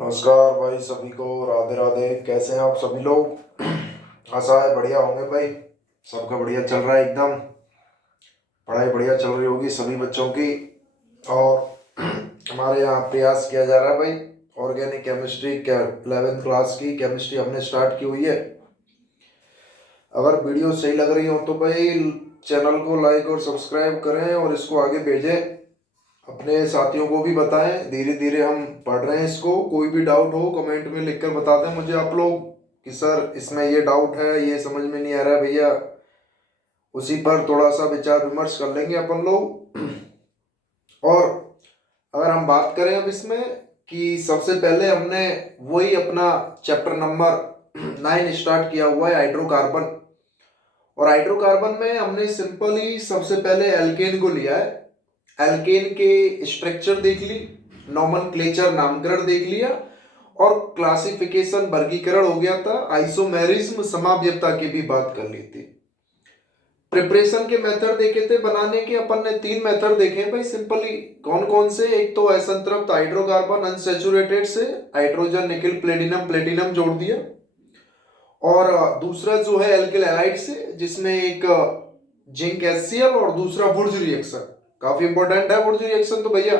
नमस्कार भाई सभी को। राधे राधे। कैसे हैं आप सभी लोग? आशा है बढ़िया होंगे भाई। सबका बढ़िया चल रहा है एकदम। पढ़ाई बढ़िया चल रही होगी सभी बच्चों की। और हमारे यहाँ प्रयास किया जा रहा है भाई। ऑर्गेनिक केमिस्ट्री के 11th क्लास की केमिस्ट्री हमने स्टार्ट की हुई है। अगर वीडियो सही लग रही हो तो भाई चैनल को लाइक और सब्सक्राइब करें और इसको आगे भेजें, अपने साथियों को भी बताएं। धीरे धीरे हम पढ़ रहे हैं इसको। कोई भी डाउट हो कमेंट में लिखकर बता दें मुझे आप लोग कि सर इसमें ये डाउट है, ये समझ में नहीं आ रहा है भैया। उसी पर थोड़ा सा विचार विमर्श कर लेंगे अपन लोग। और अगर हम बात करें अब इसमें कि सबसे पहले हमने वही अपना चैप्टर नंबर 9 स्टार्ट किया हुआ है, हाइड्रोकार्बन। और हाइड्रोकार्बन में हमने सिंपली सबसे पहले एल्केन को लिया है। एल्केन के स्ट्रक्चर देख ली, नॉमेनक्लेचर नामकरण देख लिया और क्लासिफिकेशन वर्गीकरण हो गया था। आइसोमेरिज्म समाव्ययता की भी बात कर ली थी। प्रिपरेशन के मेथड देखे थे बनाने के। अपन ने 3 मेथड देखे भाई सिंपली। कौन कौन से? एक तो असंतृप्त हाइड्रोकार्बन अनसैचुरेटेड से हाइड्रोजन निकल प्लेटिनम प्लेटिनम जोड़ दिया। और दूसरा जो है एल्किल हैलाइड से, जिसमें एक जिंक HCl और दूसरा वुर्ज रिएक्शन। काफी इंपॉर्टेंट है वुर्ज रिएक्शन तो भैया।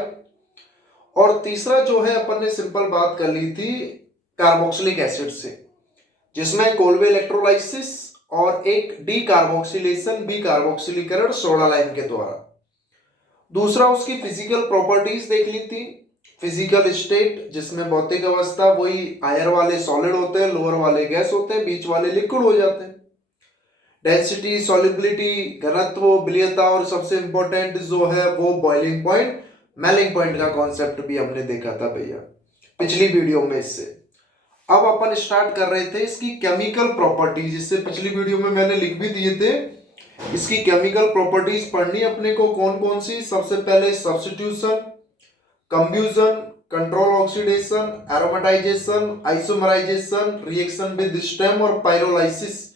और तीसरा जो है अपन ने सिंपल बात कर ली थी कार्बोक्सिलिक एसिड से, जिसमें कोल्वे इलेक्ट्रोलाइसिस और एक डी कार्बोक्सिलेशन बी कार्बोक्सिलीकरण सोडा लाइम के द्वारा। दूसरा उसकी फिजिकल प्रॉपर्टीज देख ली थी। फिजिकल स्टेट, जिसमें भौतिक अवस्था वही हायर वाले सॉलिड होते हैं, लोअर वाले गैस होते हैं, बीच वाले लिक्विड हो जाते हैं। डेंसिटी, सॉलिबिलिटी, घनत्व, विलयता और सबसे इंपॉर्टेंट जो है वो बॉइलिंग पॉइंट, मेलिंग पॉइंट का कॉन्सेप्ट भी हमने देखा था भैया पिछली वीडियो में। इससे अब अपन स्टार्ट कर रहे थे इसकी केमिकल प्रॉपर्टीज। इससे पिछली वीडियो में मैंने लिख भी दिए थे। इसकी केमिकल प्रॉपर्टीज पढ़नी अपने को कौन कौन सी। सबसे पहले substitution, combustion, control oxidation, aromatization, isomerization, reaction with steam और पाइरोलाइसिस।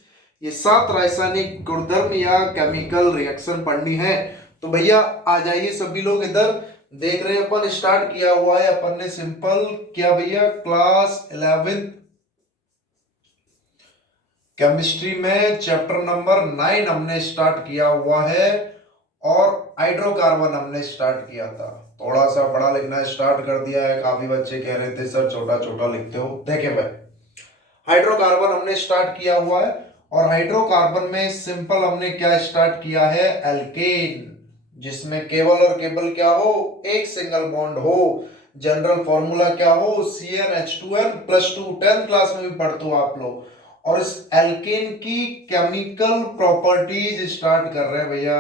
ये 7 रासायनिक गुणधर्म या केमिकल रिएक्शन पढ़नी है। तो भैया आ जाइए सभी लोग इधर। देख रहे हैं अपन स्टार्ट किया हुआ है अपन ने सिंपल क्या भैया, क्लास 11th केमिस्ट्री में चैप्टर नंबर 9 हमने स्टार्ट किया हुआ है। और हाइड्रोकार्बन हमने स्टार्ट किया था। थोड़ा सा पढ़ा लिखना स्टार्ट कर दिया है। काफी बच्चे कह रहे थे सर छोटा छोटा लिखते हो। देखें भाई, हाइड्रोकार्बन हमने स्टार्ट किया हुआ है। और हाइड्रोकार्बन में सिंपल हमने क्या स्टार्ट किया है, एल्केन, जिसमें केवल और केवल क्या हो, एक सिंगल बॉन्ड हो। जनरल फॉर्मूला क्या हो, CnH2n+2। 10th क्लास में भी पढ़ते हो आप लोग। और इस एल्केन की केमिकल प्रॉपर्टीज स्टार्ट कर रहे हैं भैया।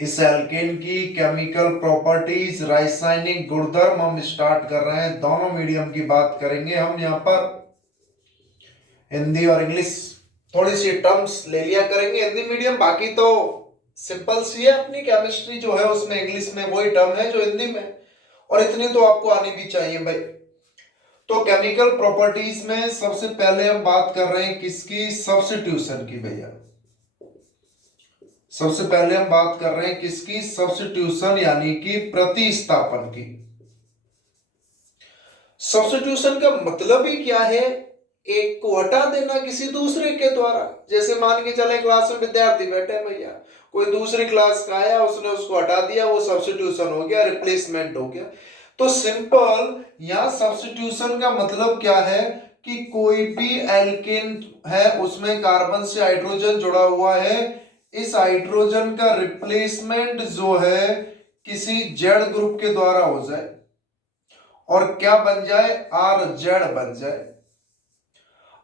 इस एल्केन की केमिकल प्रॉपर्टीज, रासायनिक गुणधर्म हम स्टार्ट कर रहे हैं। दोनों मीडियम की बात करेंगे हम यहाँ पर। हिंदी और इंग्लिश थोड़ी सी टर्म्स ले लिया करेंगे हिंदी मीडियम, बाकी तो सिंपल सी है अपनी केमिस्ट्री जो है उसमें इंग्लिश में वही टर्म है जो हिंदी में। और इतनी तो आपको आनी भी चाहिए भाई। तो केमिकल प्रॉपर्टीज में सबसे पहले हम बात कर रहे हैं किसकी, सब्स्टिट्यूशन की भैया। सबसे पहले हम बात कर रहे हैं किसकी, सब्स्टिट्यूशन यानी कि प्रतिस्थापन की। सब्स्टिट्यूशन का मतलब ही क्या है, एक को हटा देना किसी दूसरे के द्वारा। जैसे मान के चले क्लास में विद्यार्थी बैठे हैं भैया, कोई दूसरी क्लास का आया, उसने उसको हटा दिया, वो सब्स्टिट्यूशन हो गया, रिप्लेसमेंट हो गया। तो सिंपल यहां सब्स्टिट्यूशन का मतलब क्या है कि कोई भी एल्केन है उसमें कार्बन से हाइड्रोजन जुड़ा हुआ है, इस हाइड्रोजन का रिप्लेसमेंट जो है किसी जेड ग्रुप के द्वारा हो जाए और क्या बन जाए, RZ बन जाए।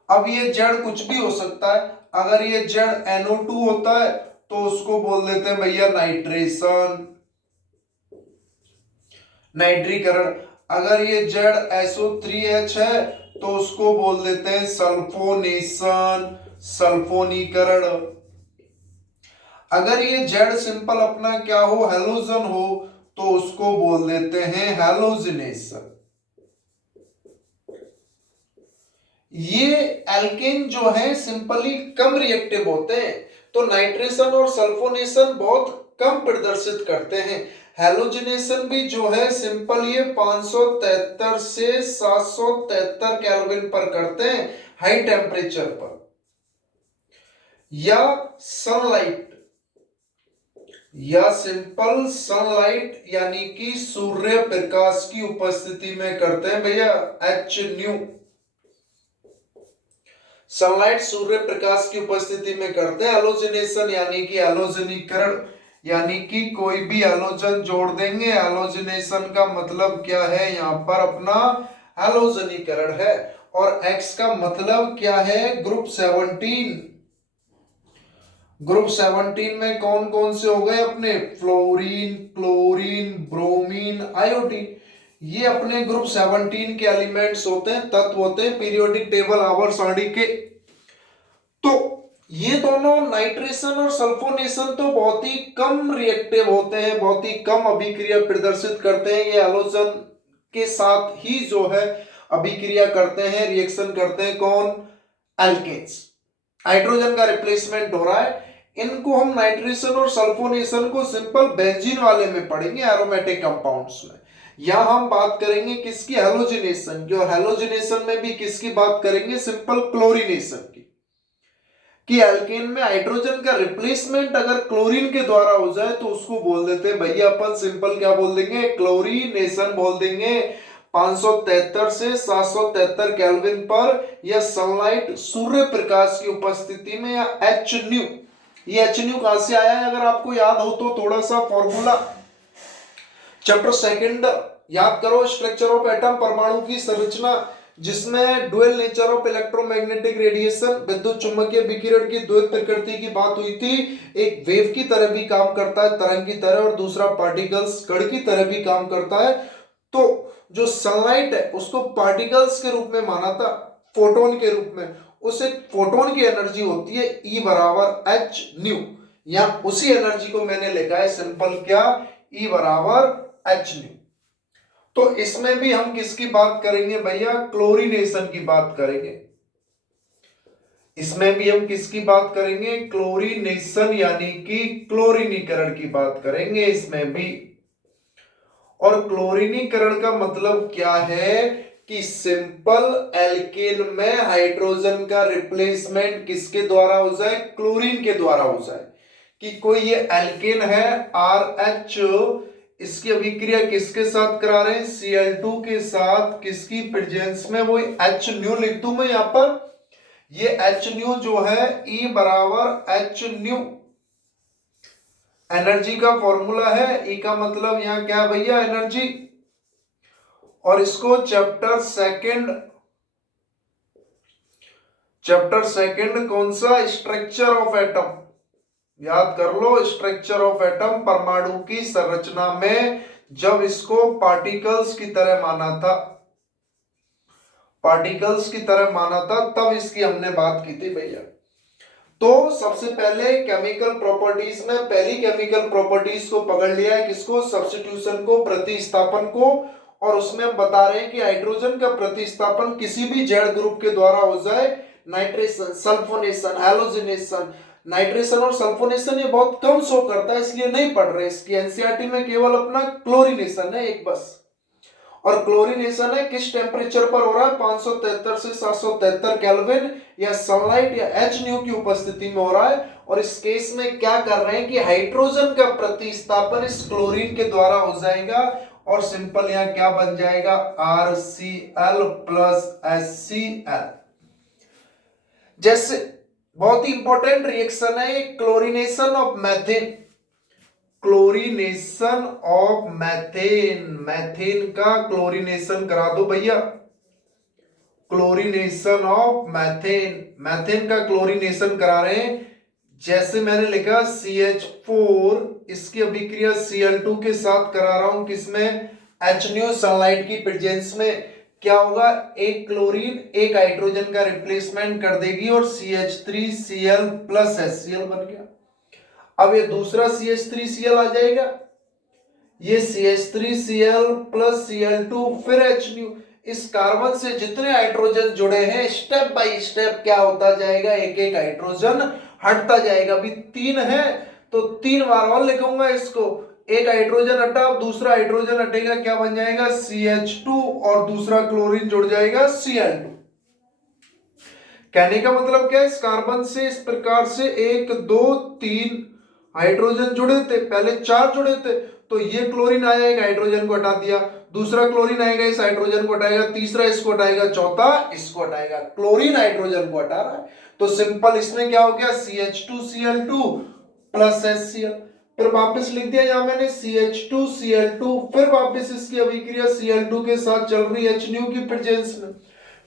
अब ये जेड कुछ भी हो सकता है। अगर ये जेड NO2 होता है तो उसको बोल देते हैं भैया नाइट्रेशन, नाइट्रीकरण। अगर ये जेड SO3H है तो उसको बोल देते हैं सल्फोनेशन, सल्फोनीकरण। अगर ये जेड सिंपल अपना क्या हो, हेलोजन हो, तो उसको बोल देते हैं हेलोजिनेशन। ये एल्केन जो है सिंपली कम रिएक्टिव होते हैं, तो नाइट्रेशन और सल्फोनेशन बहुत कम प्रदर्शित करते हैं। हैलोजिनेशन भी जो है सिंपल ये 573 से 773 केल्विन पर करते हैं हाई टेम्परेचर पर। या सनलाइट, या सिंपल सनलाइट यानी कि सूर्य प्रकाश की उपस्थिति में करते हैं भैया H new. Sunlight Surya Prakash की उपस्थिति में करते हैं। हैलोजिनेशन यानी कि हैलोजनीकरण, यानी कि कोई भी हैलोजन जोड़ देंगे। हैलोजिनेशन का मतलब क्या है, यहाँ पर अपना हैलोजनीकरण है। और एक्स का मतलब क्या है, ग्रुप 17। ग्रुप 17 में कौन कौन से हो गए अपने, फ्लोरीन, क्लोरीन, ब्रोमीन, आयोडीन। ये अपने ग्रुप 17 के एलिमेंट्स होते हैं, तत्व होते हैं पीरियोडिक टेबल आवर्त सारणी के। तो ये दोनों नाइट्रेशन और सल्फोनेशन तो बहुत ही कम रिएक्टिव होते हैं, बहुत ही कम अभिक्रिया प्रदर्शित करते हैं। ये हैलोजन के साथ ही जो है अभिक्रिया करते हैं, रिएक्शन करते हैं। कौन, एल्केन्स। हाइड्रोजन का रिप्लेसमेंट हो रहा है। इनको हम नाइट्रेशन और सल्फोनेशन को सिंपल बेंजीन वाले में पढ़ेंगे, एरोमेटिक कंपाउंड्स में। यहां हम बात करेंगे किसकी, हैलोजिनेशन की। और हैलोजिनेशन में भी किसकी बात करेंगे, सिंपल क्लोरीनेशन की। कि एल्केन में हाइड्रोजन का रिप्लेसमेंट अगर क्लोरीन के द्वारा हो जाए तो उसको बोल देते हैं भैया अपन सिंपल क्या बोल देंगे, क्लोरीनेशन बोल देंगे। 573 से 773 केल्विन पर या सनलाइट सूर्य प्रकाश की उपस्थिति में, या एच न्यू। ये एच न्यू कहां से आया है, अगर आपको याद हो तो थोड़ा सा फॉर्मूला चैप्टर सेकंड याद करो, स्ट्रक्चर ऑफ एटम, परमाणु की संरचना, जिसमें dual nature of electromagnetic radiation, विद्युत चुंबकीय विकिरण की द्वैत प्रकृति की बात हुई थी। एक वेव की तरह भी काम करता है, तरंग की तरह, और दूसरा पार्टिकल्स कण की तरह भी काम करता है। तो जो सनलाइट है उसको पार्टिकल्स के रूप में माना था, फोटोन के रूप में। उस एक फोटोन की एनर्जी होती है E बराबर एच न्यू, या उसी एनर्जी को मैंने लिखा है सिंपल क्या, E बराबर एच न्यू। तो इसमें भी हम किसकी बात करेंगे भैया, क्लोरीनेशन की बात करेंगे। इसमें भी हम किसकी बात करेंगे, क्लोरीनेशन यानी कि क्लोरीनीकरण की बात करेंगे इसमें भी। और क्लोरीनीकरण का मतलब क्या है कि सिंपल एल्केन में हाइड्रोजन का रिप्लेसमेंट किसके द्वारा हो जाए, क्लोरीन के द्वारा हो जाए। कि कोई ये एल्केन है RH, इसकी अभिक्रिया किसके साथ करा रहे हैं, Cl2 के साथ, किसकी प्रेजेंस में, वो H न्यू लिख दूं मैं यहां पर। ये H न्यू जो है E बराबर H न्यू, एनर्जी का फॉर्मूला है। E का मतलब यहां क्या भैया, एनर्जी। और इसको चैप्टर सेकंड कौन सा, स्ट्रक्चर ऑफ एटम, याद कर लो। स्ट्रक्चर ऑफ एटम, परमाणु की संरचना में जब इसको पार्टिकल्स की तरह माना था, पार्टिकल्स की तरह माना था, तब इसकी हमने बात की थी भैया। तो सबसे पहले केमिकल प्रॉपर्टीज में पहली केमिकल प्रॉपर्टीज को पकड़ लिया है, किसको, सब्स्टिट्यूशन को, प्रतिस्थापन को। और उसमें हम बता रहे हैं कि हाइड्रोजन का प्रतिस्थापन किसी भी जेड ग्रुप के द्वारा हो जाए, नाइट्रेशन, सल्फोनेशन, हैलोजिनेशन। नाइट्रेशन और सल्फोनेशन ये बहुत कम शो करता है, इसलिए नहीं पढ़ रहे। इसकी एनसीईआरटी में केवल अपना क्लोरीनेशन है एक बस। और क्लोरीनेशन है किस टेम्परेचर पर हो रहा है, 573 से 773 केल्विन या सनलाइट या एच न्यू की उपस्थिति में हो रहा है। और इस केस में क्या कर रहे हैं कि हाइड्रोजन का प्रतिस्थापन इस क्लोरीन के द्वारा हो जाएगा, और सिंपल यहां क्या बन जाएगा, RCl प्लस HCl। जैसे बहुत ही इंपॉर्टेंट रिएक्शन है chlorination of methane, chlorination of methane, methane का क्लोरीनेशन करा दो भैया। क्लोरीनेशन ऑफ मैथेन, मैथेन का क्लोरीनेशन करा रहे हैं। जैसे मैंने लिखा CH4, इसकी अभिक्रिया Cl2 के साथ करा रहा हूं, किसमें, H न्यू, सनलाइट की प्रेजेंस में। क्या होगा, एक क्लोरीन एक हाइड्रोजन का रिप्लेसमेंट कर देगी और CH3Cl प्लस HCl बन गया। अब ये दूसरा CH3Cl आ जाएगा, ये CH3Cl प्लस Cl2 फिर H न्यू। इस कार्बन से जितने हाइड्रोजन जुड़े हैं स्टेप बाय स्टेप क्या होता जाएगा, एक एक हाइड्रोजन हटता जाएगा। अभी 3 है तो 3 बार और लिखूंगा इसको, एक हाइड्रोजन हटा, अब दूसरा हाइड्रोजन हटेगा, क्या बन जाएगा CH2 और दूसरा क्लोरीन जुड़ जाएगा Cl2। कहने का मतलब क्या है, इस कार्बन से इस प्रकार से 1 2 3 हाइड्रोजन जुड़े थे, पहले 4 जुड़े थे, तो ये क्लोरीन आया, एक हाइड्रोजन को हटा दिया, दूसरा क्लोरीन आएगा, इस हाइड्रोजन को हटाएगा, तीसरा इसको हटाएगा, चौथा इसको हटाएगा, क्लोरीन हाइड्रोजन को हटा रहा है। तो सिंपल इसमें क्या हो गया CH2Cl2 प्लस HCl। फिर वापस लिख दिया यहां मैंने CH2Cl2, फिर वापस इसकी अभिक्रिया Cl2 के साथ चल रही है HNu की प्रेजेंस में।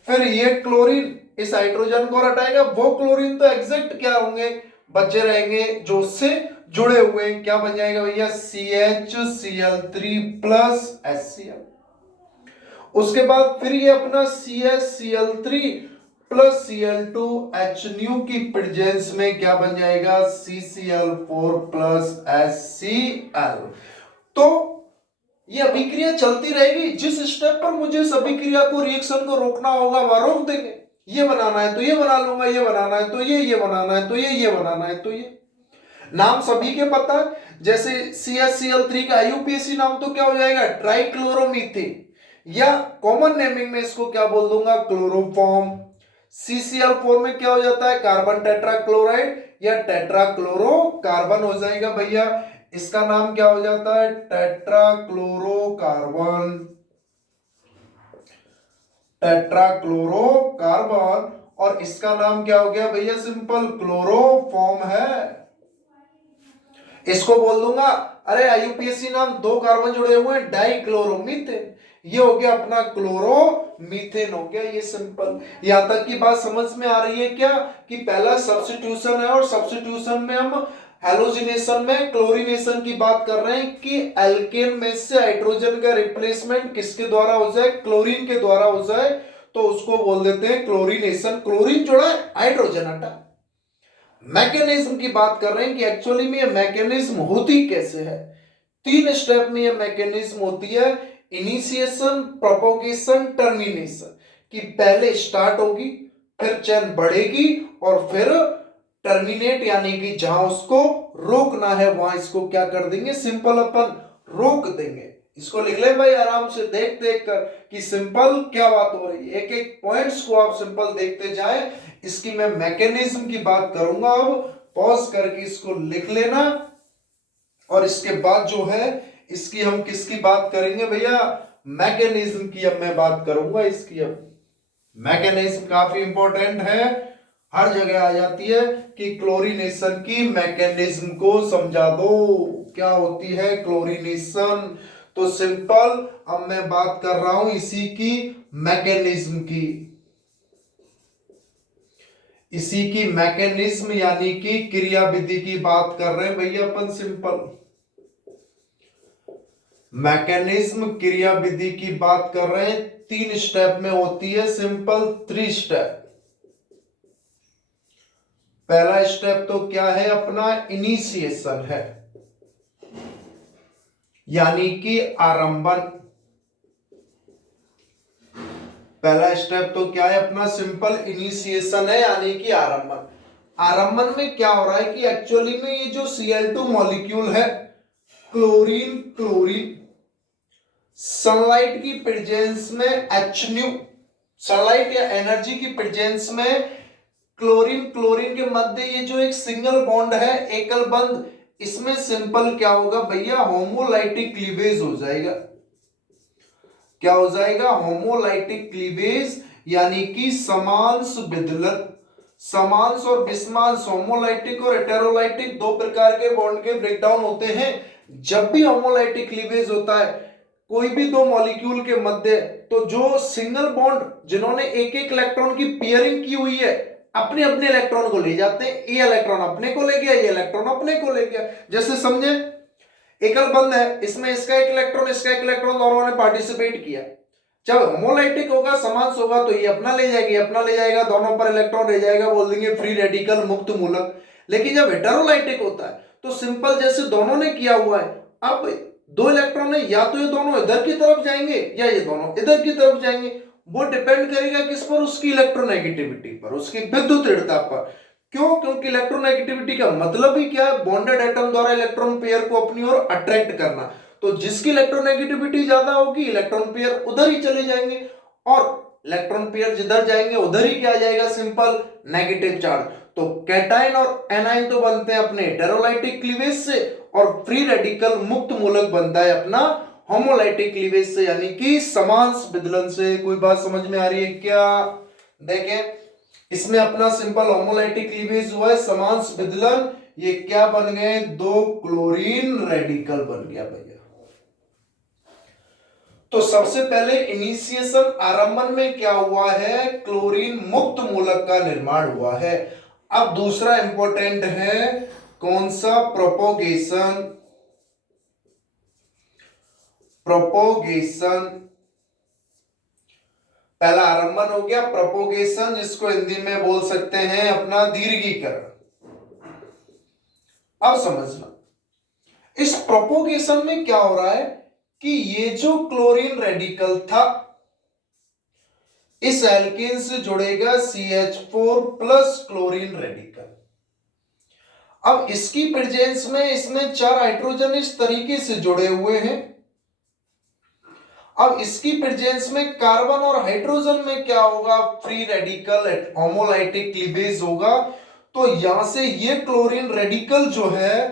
फिर ये क्लोरीन इस हाइड्रोजन को हटाएगा, वो क्लोरीन तो एग्जैक्ट क्या होंगे, बचे रहेंगे जो उससे जुड़े हुए, क्या बन जाएगा भैया CHCl3 प्लस HCl। उसके बाद फिर ये अपना CHCl3 प्लस Cl2 HNu की प्रेजेंस में क्या बन जाएगा CCl4 प्लस HCl। तो ये अभिक्रिया चलती रहेगी, जिस स्टेप पर मुझे इस अभिक्रिया को रिएक्शन को रोकना होगा वहां रोक देंगे। ये बनाना है तो ये बना लूंगा, ये बनाना है तो ये बनाना है तो ये बनाना है तो ये। नाम सभी के पता है, जैसे CHCl3 का IUPAC नाम तो क्या हो जाएगा ट्राइक्लोरोमीथेन, या कॉमन नेमिंग में इसको क्या बोल दूंगा क्लोरोफॉर्म। CCl4 में क्या हो जाता है कार्बन टेट्राक्लोराइड या टेट्राक्लोरोकार्बन हो जाएगा भैया, इसका नाम क्या हो जाता है टेट्राक्लोरोकार्बन, टेट्राक्लोरोकार्बन। और इसका नाम क्या हो गया भैया सिंपल क्लोरोफॉर्म है। इसको बोल दूंगा, अरे IUPAC नाम, 2 कार्बन जुड़े हुए हैं डाइक्लोरोमीथेन, ये हो गया अपना क्लोरोमीथेन हो गया, ये सिंपल। यहां तक की बात समझ में आ रही है क्या, कि पहला सब्स्टिट्यूशन है और सब्स्टिट्यूशन में हम हैलोजिनेशन में क्लोरीनेशन की बात कर रहे हैं कि एल्केन में से हाइड्रोजन का रिप्लेसमेंट किसके द्वारा हो जाए, क्लोरीन के द्वारा हो जाए, तो उसको बोल देते हैं क्लोरीनेशन। क्लोरीन जोड़ा है, हाइड्रोजन हटा। मैकेनिज्म की बात कर रहे हैं कि एक्चुअली में ये मैकेनिज्म होती कैसे है। 3 स्टेप में ये मैकेनिज्म होती है, इनिशिएशन, प्रोपोगेशन, टर्मिनेशन। कि पहले स्टार्ट होगी, फिर चेन बढ़ेगी और फिर टर्मिनेट, यानी कि जहां उसको रोकना है वहां इसको क्या कर देंगे सिंपल अपन रोक देंगे। इसको लिख ले भाई आराम से देख देख कर कि सिंपल क्या बात हो रही है, एक एक पॉइंट्स को आप सिंपल देखते जाए। इसकी मैं मैकेनिज्म की बात करूंगा, अब पॉज करके इसको लिख लेना। और इसके बाद जो है इसकी हम किसकी बात करेंगे भैया, मैकेनिज्म की अब मैं बात करूंगा इसकी। अब मैकेनिज्म काफी इंपॉर्टेंट है, हर जगह आ जाती है कि क्लोरीनेशन की मैकेनिज्म को समझा दो, क्या होती है क्लोरीनेशन। तो सिंपल अब मैं बात कर रहा हूं इसी की मैकेनिज्म की, इसी की मैकेनिज्म यानी कि क्रियाविधि की बात कर रहे हैं भैया अपन। सिंपल मैकेनिज्म क्रियाविधि की बात कर रहे हैं, 3 स्टेप में होती है सिंपल, 3 स्टेप। पहला स्टेप तो क्या है अपना इनिशिएशन है, यानी कि आरंभन। पहला स्टेप तो क्या है अपना सिंपल इनिशिएशन है, यानी कि आरंभन। आरंभन में क्या हो रहा है कि एक्चुअली में ये जो Cl2 मॉलिक्यूल है, क्लोरीन क्लोरीन सनलाइट की प्रेजेंस में HNu, सनलाइट या एनर्जी की प्रेजेंस में क्लोरीन क्लोरीन के मध्य ये जो एक सिंगल बॉन्ड है, एकल बंध, इसमें सिंपल क्या होगा भैया होमोलाइटिक क्लीवेज हो जाएगा। क्या हो जाएगा होमोलाइटिक क्लीवेज, यानी कि समांश विदलन। समांश और विषमांश, होमोलाइटिक और हेटेरोलाइटिक 2 प्रकार के बॉन्ड के ब्रेकडाउन होते हैं। जब भी होमोलाइटिक क्लीवेज होता है कोई भी 2 मॉलिक्यूल के मध्य, तो जो सिंगल बॉन्ड जिन्होंने एक एक इलेक्ट्रॉन की पेयरिंग की हुई है अपने अपने इलेक्ट्रॉन को ले जाते हैं। ये इलेक्ट्रॉन अपने को ले गया, ये इलेक्ट्रॉन अपने को ले गया। जैसे समझे एकल बंध है, इसमें इसका एक इलेक्ट्रॉन इसका एक इलेक्ट्रॉन दोनों ने पार्टिसिपेट किया। जब होमोलाइटिक होगा समांश होगा तो ये अपना ले जाएगी, अपना ले जाएगा, दोनों पर इलेक्ट्रॉन रह जाएगा, बोल देंगे फ्री रेडिकल मुक्त मूलक। लेकिन जब हेटेरोलाइटिक होता है तो सिंपल जैसे दोनों ने किया हुआ है, अब 2 इलेक्ट्रॉन है, या तो ये दोनों इधर की तरफ जाएंगे या ये दोनों इधर की तरफ जाएंगे। वो डिपेंड करेगा किस पर, उसकी इलेक्ट्रोनेगेटिविटी पर, उसकी विद्युत ऋणता पर। क्यों? क्योंकि इलेक्ट्रोनेगेटिविटी का मतलब ही क्या है? बॉन्डेड एटम द्वारा इलेक्ट्रॉन पेयर को अपनी ओर अट्रैक्ट करना। तो जिसकी इलेक्ट्रोनेगेटिविटी ज्यादा होगी, इलेक्ट्रॉन पेयर उधर ही चले जाएंगे, और इलेक्ट्रॉन पेयर जिधर जाएंगे उधर ही क्या आ जाएगा? Simple negative charge. तो कैटायन और एनायन तो बनते हैं अपने हेटेरोलाइटिक क्लीवेज से, और फ्री रेडिकल मुक्त मूलक बनता है अपना होमोलाइटिक क्लीवेज से, यानी कि समांश विदलन से। कोई बात समझ में आ रही है क्या? देखें, इसमें अपना सिंपल होमोलाइटिक क्लीवेज हुआ है, समांश विदलन, ये क्या बन गए? दो क्लोरीन रेडिकल बन गया भैया। तो सबसे पहले इनिशिएशन, आरंभन में क्या हुआ है? क्लोरीन मुक्त मूलक का निर्माण हुआ है। अब दूसरा इंपॉर्टेंट है, कौन सा? प्रोपोगेशन। प्रोपोगेशन, पहला आरंभन हो गया, प्रोपोगेशन जिसको हिंदी में बोल सकते हैं अपना दीर्घीकरण। अब समझना, इस प्रोपोगेशन में क्या हो रहा है कि ये जो क्लोरीन रेडिकल था, इस एल्केन से जुड़ेगा CH4 प्लस क्लोरीन रेडिकल। अब इसकी प्रेजेंस में इसमें 4 हाइड्रोजन इस तरीके से जुड़े हुए हैं। अब इसकी प्रेजेंस में कार्बन और हाइड्रोजन में क्या होगा? फ्री रेडिकल होमोलाइटिक क्लीवेज होगा। तो यहां से ये क्लोरीन रेडिकल जो है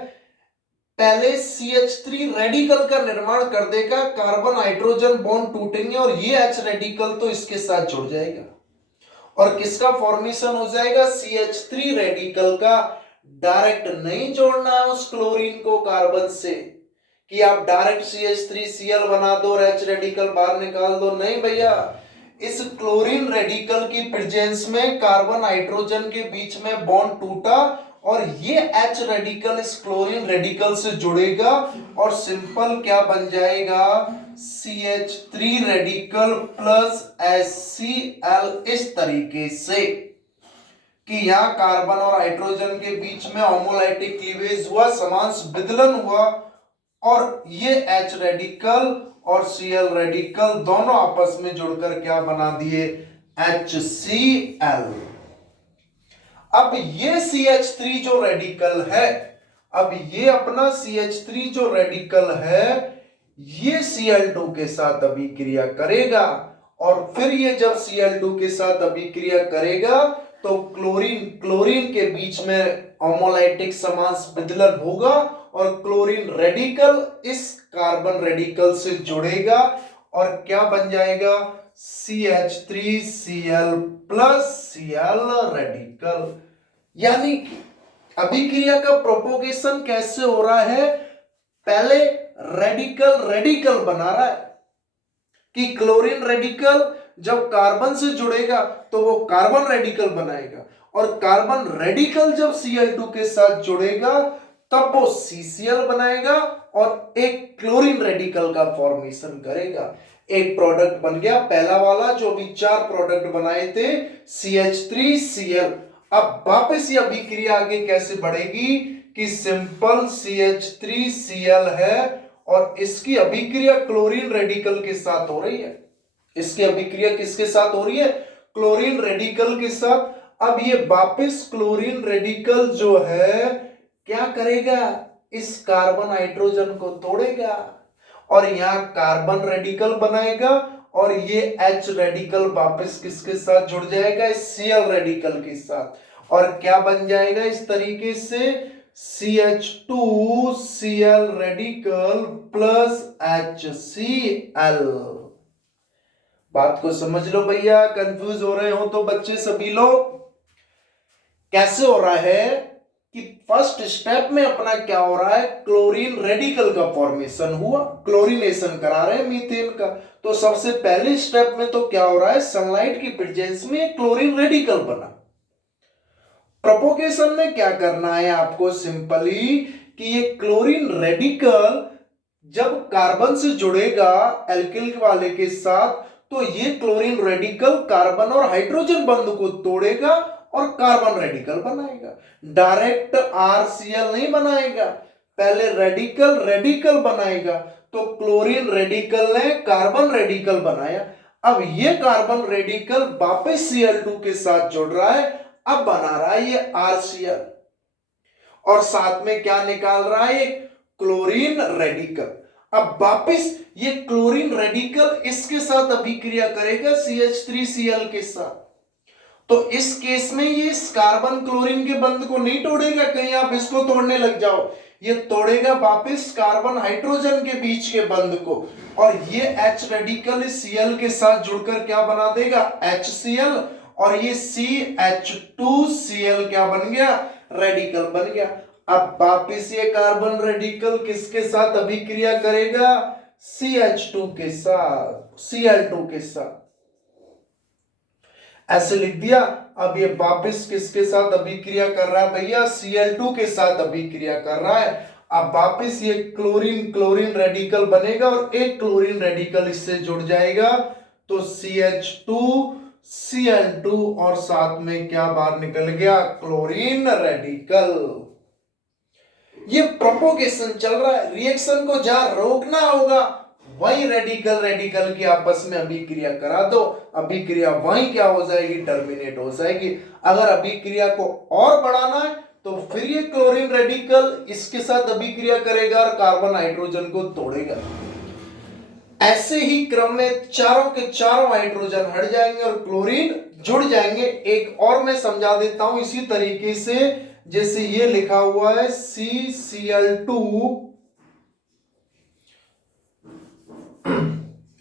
पहले CH3 रेडिकल का निर्माण कर देगा, कार्बन हाइड्रोजन बॉन्ड टूटेंगे और ये H रेडिकल तो इसके साथ जुड़ जाएगा, और किसका फॉर्मेशन हो जाएगा? CH3 रेडिकल का। डायरेक्ट नहीं जोड़ना है उस क्लोरीन को कार्बन से कि आप डायरेक्ट CH3Cl बना दो और H रेडिकल बाहर निकाल दो, नहीं भैया। इस क्लोरीन रेडिकल की प्रेजेंस में कार्बन हाइड्रोजन के बीच में बॉन्ड टूटा, और ये H रेडिकल इस क्लोरीन रेडिकल से जुड़ेगा, और सिंपल क्या बन जाएगा? CH3 रेडिकल प्लस HCl, इस तरीके से कि यहां कार्बन और हाइड्रोजन के बीच में होमोलाइटिक क्लीवेज हुआ, समांश विदलन हुआ, और ये H रेडिकल और Cl रेडिकल दोनों आपस में जुड़कर क्या बना दिए? HCl। अब ये CH3 जो रेडिकल है, अब ये अपना CH3 जो रेडिकल है, ये Cl2 के साथ अभिक्रिया करेगा, और फिर ये जब Cl2 के साथ अभिक्रिया करेगा तो क्लोरीन के बीच में होमोलाइटिक समांश विदलन होगा, और क्लोरीन रेडिकल इस कार्बन रेडिकल से जुड़ेगा, और क्या बन जाएगा? CH3Cl plus Cl radical. यानी अभिक्रिया का प्रोपोगेशन कैसे हो रहा है? पहले रेडिकल बना रहा है कि क्लोरीन रेडिकल जब कार्बन से जुड़ेगा तो वो कार्बन रेडिकल बनाएगा, और कार्बन रेडिकल जब Cl2 के साथ जुड़ेगा तब वो CCl बनाएगा और एक क्लोरीन रेडिकल का फॉर्मेशन करेगा। एक प्रोडक्ट बन गया पहला वाला, जो भी 4 प्रोडक्ट बनाए थे, CH3Cl। अब वापस ये अभिक्रिया आगे कैसे बढ़ेगी कि सिंपल CH3Cl है, और इसकी अभिक्रिया क्लोरीन रेडिकल के साथ हो रही है। इसकी अभिक्रिया किसके साथ हो रही है? क्लोरीन रेडिकल के साथ। अब ये वापस क्लोरीन रेडिकल जो है क्या करेगा? इस कार्बन हाइड्रोजन को तोड़ेगा, और यहां कार्बन रेडिकल बनाएगा, और ये H रेडिकल वापस किसके साथ जुड़ जाएगा? इस Cl रेडिकल के साथ, और क्या बन जाएगा इस तरीके से? CH2Cl radical plus HCl। बात को समझ लो भैया, कंफ्यूज हो रहे हो तो बच्चे सभी लोग। कैसे हो रहा है कि फर्स्ट स्टेप में अपना क्या हो रहा है? क्लोरीन रेडिकल का फॉर्मेशन हुआ, क्लोरीनेशन करा रहे हैं मीथेन का। तो सबसे पहले स्टेप में तो क्या हो रहा है? सनलाइट की प्रेजेंस में क्लोरीन रेडिकल बना। प्रोपोगेशन में क्या करना है आपको? सिंपली कि ये क्लोरीन रेडिकल जब कार्बन से जुड़ेगा एल्किल वाले के साथ, तो ये क्लोरीन रेडिकल कार्बन और हाइड्रोजन बंध को तोड़ेगा और कार्बन रेडिकल बनाएगा। डायरेक्ट RCl नहीं बनाएगा, पहले रेडिकल बनाएगा। तो क्लोरीन रेडिकल ने कार्बन रेडिकल बनाया, अब ये कार्बन रेडिकल वापस Cl2 के साथ जुड़ रहा है। अब बना रहा है ये RCl और साथ में क्या निकाल रहा है, क्लोरीन रेडिकल। अब वापिस ये क्लोरीन रेडिकल इसके साथ अभिक्रिया करेगा CH3Cl के साथ। तो इस केस में ये इस कार्बन क्लोरीन के बंध को नहीं तोड़ेगा, कहीं आप इसको तोड़ने लग जाओ, ये तोड़ेगा वापिस कार्बन हाइड्रोजन के बीच के बंध को, और ये H रेडिकल इस Cl के साथ जुड़कर क्या बना देगा, HCl, और ये CH2Cl क्या बन गया, रेडिकल बन गया। अब वापिस ये कार्बन रेडिकल किसके साथ अभिक्रिया करेगा, CH2 के साथ, Cl2 के साथ, ऐसे लिख दिया। अब ये वापिस किसके साथ अभिक्रिया कर रहा है भैया, Cl2 के साथ अभिक्रिया कर रहा है। अब वापिस ये क्लोरीन क्लोरीन रेडिकल बनेगा और एक क्लोरीन रेडिकल इससे जुड़ जाएगा, तो CH2Cl2 और साथ में क्या बाहर निकल गया, क्लोरीन रेडिकल। ये प्रोपोगेशन चल रहा है, रिएक्शन को जहां रोकना होगा वही रेडिकल रेडिकल की आपस में अभिक्रिया करा दो, अभिक्रिया वहीं क्या हो जाएगी, टर्मिनेट हो जाएगी। अगर अभिक्रिया को और बढ़ाना है तो फिर ये क्लोरीन रेडिकल इसके साथ अभिक्रिया करेगा और कार्बन हाइड्रोजन को तोड़ेगा। ऐसे ही क्रम में चारों के चारों हाइड्रोजन हट जाएंगे और क्लोरीन जुड़ जाएंगे। एक और मैं समझा देता हूं इसी तरीके से, जैसे ये लिखा हुआ है CCl2,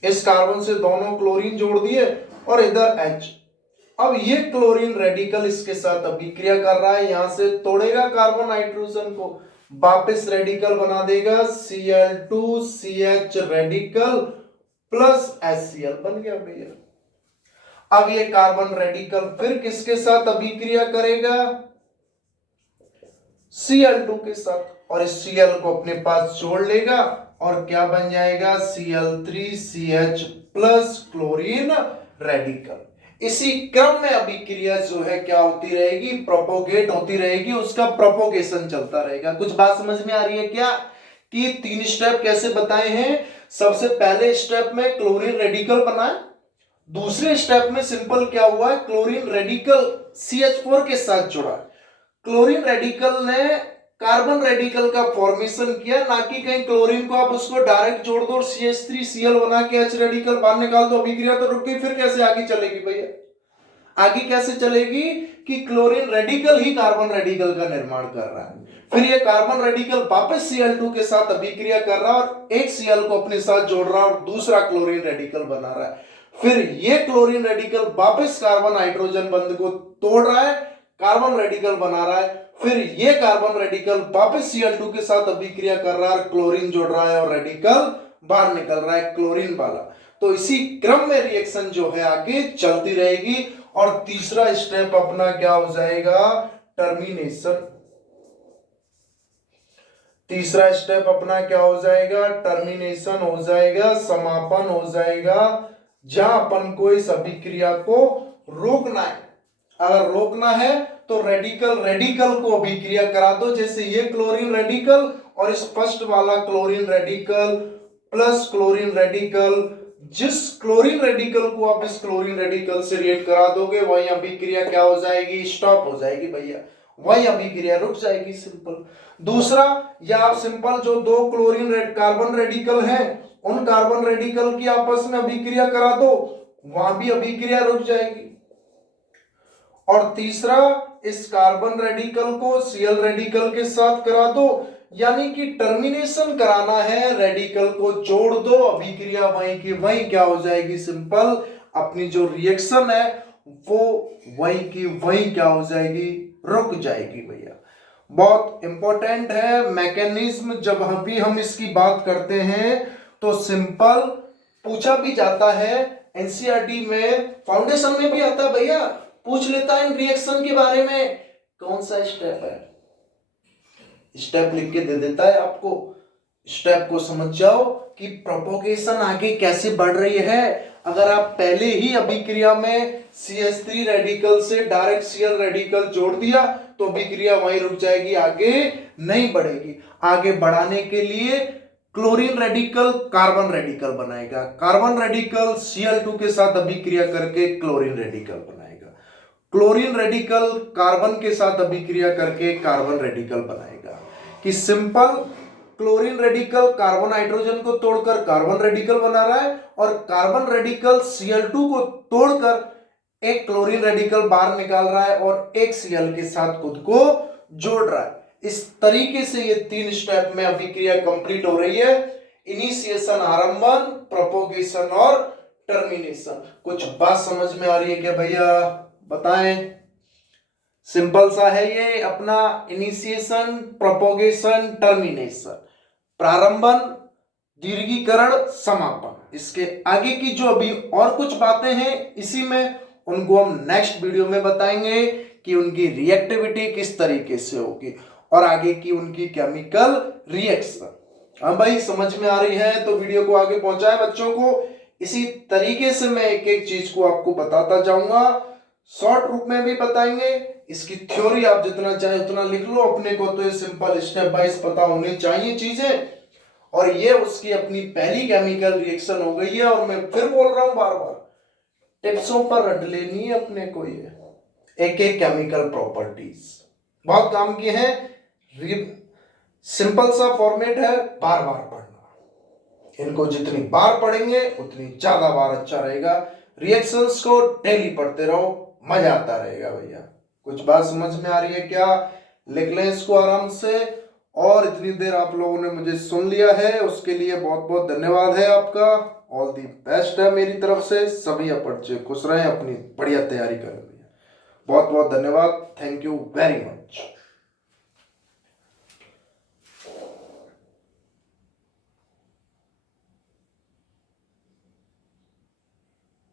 इस कार्बन से दोनों क्लोरीन जोड़ दिए और इधर H। अब ये क्लोरीन रेडिकल इसके साथ अभिक्रिया कर रहा है, यहां से तोड़ेगा कार्बन हाइड्रोजन को, वापस रेडिकल बना देगा, Cl2CH रेडिकल प्लस HCl बन गया भैया। अब ये कार्बन रेडिकल फिर किसके साथ अभिक्रिया करेगा, Cl2 के साथ, और इस Cl को अपने पास जोड़ लेगा और क्या बन जाएगा, Cl3CH प्लस क्लोरीन रेडिकल। इसी क्रम में अभिक्रिया जो है क्या होती रहेगी, प्रोपोगेट होती रहेगी, उसका प्रोपोगेशन चलता रहेगा। कुछ बात समझ में आ रही है क्या, कि 3 स्टेप कैसे बताए हैं। सबसे पहले स्टेप में क्लोरीन रेडिकल बना, दूसरे स्टेप में सिंपल क्या हुआ है, क्लोरीन रेडिकल CH4 के साथ जुड़ा, क्लोरीन रेडिकल ने कार्बन रेडिकल का फॉर्मेशन किया, ना कि कहीं क्लोरीन को आप उसको डायरेक्ट जोड़ दो और CH3Cl बना के H रेडिकल बाहर निकाल दो, अभिक्रिया तो रुक गई, फिर कैसे आगे चलेगी भैया, आगे कैसे चलेगी, कि क्लोरीन रेडिकल ही कार्बन रेडिकल का निर्माण कर रहा है, फिर ये कार्बन रेडिकल वापस Cl2 के साथ अभिक्रिया कर रहा है और एक Cl को अपने साथ जोड़ रहा है और दूसरा क्लोरीन रेडिकल बना रहा है, फिर ये क्लोरीन रेडिकल वापस कार्बन हाइड्रोजन बंध को तोड़ रहा है, कार्बन रेडिकल बना रहा है, फिर ये कार्बन रेडिकल वापस Cl2 के साथ अभिक्रिया कर रहा है, क्लोरीन जोड़ रहा है और रेडिकल बाहर निकल रहा है क्लोरीन वाला। तो इसी क्रम में रिएक्शन जो है आगे चलती रहेगी। और तीसरा स्टेप अपना क्या हो जाएगा, टर्मिनेशन। तीसरा स्टेप अपना क्या हो जाएगा, टर्मिनेशन हो जाएगा, समापन हो जाएगा, जहां अपन को इस अभिक्रिया को रोकना है। अगर रोकना है तो रेडिकल रेडिकल को अभिक्रिया करा दो, जैसे ये क्लोरीन रेडिकल और इस फर्स्ट वाला chlorine radical plus chlorine radical, जिस क्लोरीन रेडिकल को आप इस क्लोरीन रेडिकल से रिएक्ट करा दोगे वही अभिक्रिया क्या हो जाएगी, स्टॉप हो जाएगी भैया, वही अभिक्रिया रुक जाएगी, सिंपल। दूसरा, या आप सिंपल जो दो क्लोरीन कार्बन रेडिकल हैं उन कार्बन रेडिकल की आपस में अभिक्रिया करा दो, वहां भी अभिक्रिया रुक जाएगी। और तीसरा, इस कार्बन रेडिकल को Cl रेडिकल के साथ करा दो, यानी कि टर्मिनेशन कराना है, रेडिकल को जोड़ दो, अभिक्रिया वहीं की वहीं क्या हो जाएगी, सिंपल, अपनी जो रिएक्शन है वो वहीं की वहीं क्या हो जाएगी, रुक जाएगी भैया। बहुत इंपॉर्टेंट है मैकेनिज्म, जब हम इसकी बात करते हैं तो सिंपल पूछा भी जाता है, एनसीईआरटी में, फाउंडेशन में भी आता है भैया, पूछ लेता है इन रिएक्शन के बारे में, कौन सा स्टेप है, स्टेप लिख के दे देता है आपको। स्टेप को समझ जाओ कि प्रोपोगेशन आगे कैसे बढ़ रही है। अगर आप पहले ही अभिक्रिया में CH3 रेडिकल से डायरेक्ट Cl रेडिकल जोड़ दिया तो अभिक्रिया वहीं रुक जाएगी, आगे नहीं बढ़ेगी। आगे बढ़ाने के लिए क्लोरीन रेडिकल कार्बन रेडिकल बनाएगा, कार्बन रेडिकल Cl2 के साथ अभिक्रिया करके क्लोरीन रेडिकल बनाएगा, क्लोरीन रेडिकल कार्बन के साथ अभिक्रिया करके कार्बन रेडिकल बनाएगा। कि simple chlorine radical carbon hydrogen को तोड़कर कार्बन रेडिकल बना रहा है और कार्बन रेडिकल Cl2 को तोड़कर एक क्लोरीन रेडिकल बाहर निकाल रहा है और एक Cl के साथ खुद को जोड़ रहा है। इस तरीके से ये 3 स्टेप में अभिक्रिया कंप्लीट हो रही है। इनिशिएशन आरंभन, प्रोपोगेशन और टर्मिनेशन। कुछ बात समझ में आ रही है क्या भैया? बताएं। सिंपल सा है ये अपना इनिशिएशन, प्रोपोगेशन, टर्मिनेशन, प्रारंभन, दीर्घीकरण, समापन। इसके आगे की जो अभी और कुछ बातें हैं इसी में, उनको हम नेक्स्ट वीडियो में बताएंगे कि उनकी रिएक्टिविटी किस तरीके से होगी और आगे की उनकी केमिकल रिएक्शन। हाँ भाई, समझ में आ रही है तो वीडियो को आगे पहुंचाए बच्चों को। इसी तरीके से मैं एक एक चीज को आपको बताता जाऊंगा, शॉर्ट रूप में भी बताएंगे। इसकी थ्योरी आप जितना चाहे उतना लिख लो, अपने को तो ये सिंपल स्टेप वाइज पता होनी चाहिए चीजें। और ये उसकी अपनी पहली केमिकल रिएक्शन हो गई है। और मैं फिर बोल रहा हूं बार बार, टिप्सों पर रट लेनी है अपने को। ये एक एक केमिकल प्रॉपर्टीज बहुत काम की है। सिंपल सा फॉर्मेट है, बार बार पढ़ना। इनको जितनी बार पढ़ेंगे उतनी ज्यादा बार अच्छा रहेगा। रिएक्शंस को डेली पढ़ते रहो, मजा आता रहेगा भैया। कुछ बात समझ में आ रही है क्या? लिख लें इसको आराम से। और इतनी देर आप लोगों ने मुझे सुन लिया है उसके लिए बहुत बहुत धन्यवाद है आपका। ऑल दी बेस्ट है मेरी तरफ से। सभी बच्चे खुश रहें, अपनी बढ़िया तैयारी करें भैया। बहुत बहुत धन्यवाद। Thank you very much.